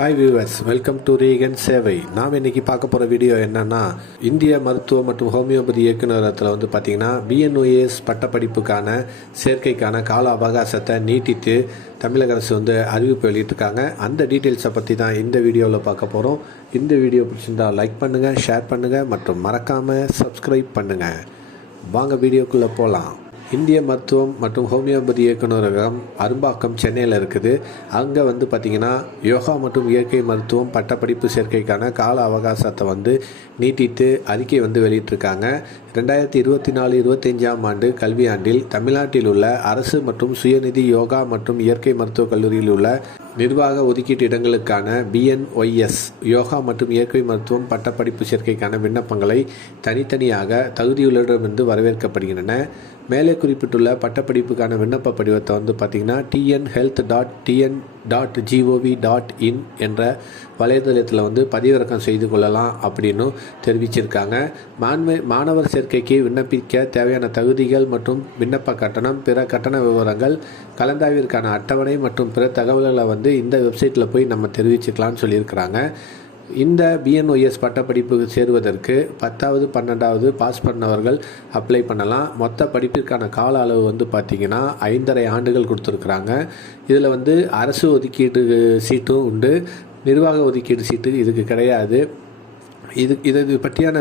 Hi viewers, welcome to ரீகன் சேவை. நாம் இன்றைக்கி பார்க்க போகிற வீடியோ என்னென்னா, இந்திய மருத்துவ மற்றும் ஹோமியோபதி இயக்குநரகத்தில் பார்த்தீங்கன்னா BNOS பட்டப்படிப்புக்கான சேர்க்கைக்கான கால அவகாசத்தை நீட்டித்து தமிழக அரசு அறிவிப்பு வெளியிட்டிருக்காங்க. அந்த டீட்டெயில்ஸை பற்றி தான் இந்த வீடியோவில் பார்க்க போகிறோம். இந்த வீடியோ பிடிச்சிருந்தால் லைக் பண்ணுங்கள், ஷேர் பண்ணுங்கள் மற்றும் மறக்காமல் சப்ஸ்கிரைப் பண்ணுங்கள். வாங்க வீடியோக்குள்ளே போகலாம். இந்திய மருத்துவம் மற்றும் ஹோமியோபதி இயக்குநரகம் அரும்பாக்கம் சென்னையில் இருக்குது. அங்கே பார்த்திங்கன்னா யோகா மற்றும் இயற்கை மருத்துவம் பட்டப்படிப்பு சேர்க்கைக்கான கால அவகாசத்தை நீட்டித்து அறிக்கை வெளியிட்டிருக்காங்க. 2024-25ஆம் ஆண்டு கல்வியாண்டில் தமிழ்நாட்டில் உள்ள அரசு மற்றும் சுயநிதி யோகா மற்றும் இயற்கை மருத்துவக் கல்லூரியில் உள்ள நிர்வாக ஒதுக்கீட்டு இடங்களுக்கான BNOS யோகா மற்றும் இயற்கை மருத்துவம் பட்டப்படிப்பு சேர்க்கைக்கான விண்ணப்பங்களை தனித்தனியாக தகுதியுள்ளவரிடமிருந்து வரவேற்கப்படுகின்றன. மேலே குறிப்பிட்டுள்ள பட்டப்படிப்புக்கான விண்ணப்ப படிவத்தை பார்த்திங்கன்னா tnhealth.tn.gov.in என்ற வலைதளத்தில் பதிவிறக்கம் செய்து கொள்ளலாம் அப்படின்னு தெரிவிச்சிருக்காங்க. மாணவர் சேர்க்கைக்கு விண்ணப்பிக்க தேவையான தகுதிகள் மற்றும் விண்ணப்ப கட்டணம், பிற கட்டண விவரங்கள், கலந்தாய்விற்கான அட்டவணை மற்றும் பிற தகவல்களை இந்த வெப்சைட்டில் போய் நம்ம தெரிவிச்சுக்கலாம்னு சொல்லியிருக்கிறாங்க. இந்த BNOS பட்டப்படிப்புக்கு சேருவதற்கு 10வது 12வது பாஸ் பண்ணவர்கள் அப்ளை பண்ணலாம். மொத்த படிப்பிற்கான கால அளவு பார்த்திங்கன்னா 5.5 ஆண்டுகள் கொடுத்துருக்குறாங்க. இதில் அரசு ஒதுக்கீட்டு சீட்டும் உண்டு, நிர்வாக ஒதுக்கீடு சீட்டு இதுக்கு கிடையாது. இது பற்றியான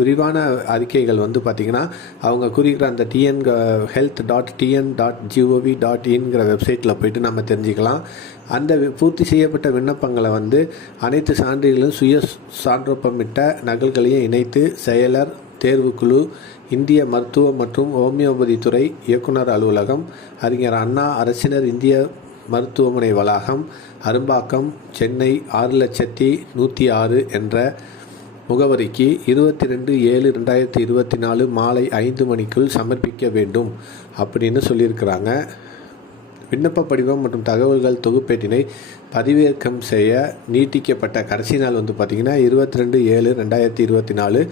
விரிவான அறிக்கைகள் பார்த்திங்கன்னா அவங்க குறிக்கிற அந்த tnhealth.tn.gov.inங்கிற வெப்சைட்டில் போய்ட்டு நம்ம தெரிஞ்சுக்கலாம். அந்த பூர்த்தி செய்யப்பட்ட விண்ணப்பங்களை அனைத்து சான்றிதழும் சுய சான்றொப்பமிட்ட நகல்களையும் இணைத்து செயலர், தேர்வுக்குழு, இந்திய மருத்துவ மற்றும் ஹோமியோபதி துறை இயக்குனர் அலுவலகம், அறிஞர் அண்ணா அரசினர் இந்திய மருத்துவமனை வளாகம், அரும்பாக்கம், சென்னை 6106 என்ற முகவரிக்கு 22/7/2024 மாலை 5 மணிக்குள் சமர்ப்பிக்க வேண்டும் அப்படின்னு சொல்லியிருக்கிறாங்க. விண்ணப்ப படிவம் மற்றும் தகவல்கள் தொகுப்பேட்டினை பதிவிறக்கம் செய்ய நீட்டிக்கப்பட்ட கடைசி நாள் பார்த்திங்கன்னா 22/7/2024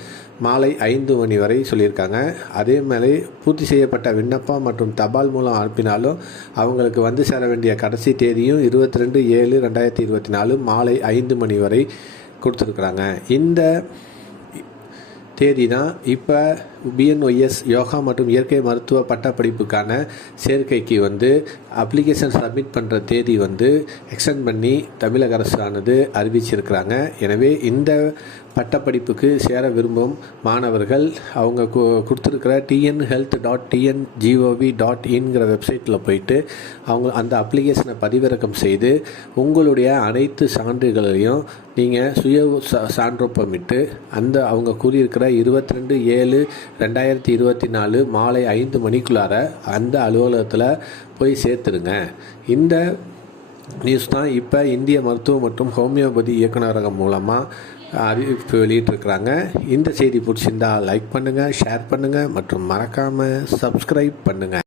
மாலை 5 மணி வரை சொல்லியிருக்காங்க. அதே மாதிரி பூர்த்தி செய்யப்பட்ட விண்ணப்பம் மற்றும் தபால் மூலம் அனுப்பினாலும் அவங்களுக்கு சேர வேண்டிய கடைசி தேதியும் 22/7/2024 மாலை 5 மணி வரை கொடுத்துருக்குறாங்க. இந்த தேதி தான் இப்போ BNOS யோகா மற்றும் இயற்கை மருத்துவ பட்டப்படிப்புக்கான சேர்க்கைக்கு அப்ளிகேஷன் சப்மிட் பண்ணுற தேதி எக்ஸ்டெண்ட் பண்ணி தமிழக அரசானது அறிவிச்சிருக்கிறாங்க. எனவே இந்த பட்டப்படிப்புக்கு சேர விரும்பும் மாணவர்கள் அவங்க கொடுத்துருக்கிற tnhealth.tn.gov.inங்கிற வெப்சைட்டில் போயிட்டு அவங்க அந்த அப்ளிகேஷனை பதிவிறக்கம் செய்து உங்களுடைய அனைத்து சான்றுகளையும் நீங்கள் சுய சான்றொப்பமிட்டு அவங்க கூறியிருக்கிற 22/7/2024 மாலை 5 மணிக்குள்ளார அந்த அலுவலகத்தில் போய் சேர்த்துருங்க. இந்த நியூஸ் தான் இப்போ இந்திய மருத்துவ மற்றும் ஹோமியோபதி இயக்குநரகம் மூலமாக அறிவிப்பு வெளியிட்டிருக்கிறாங்க. இந்த செய்தி பிடிச்சிருந்தால் லைக் பண்ணுங்கள், ஷேர் பண்ணுங்கள் மற்றும் மறக்காமல் சப்ஸ்கிரைப் பண்ணுங்கள்.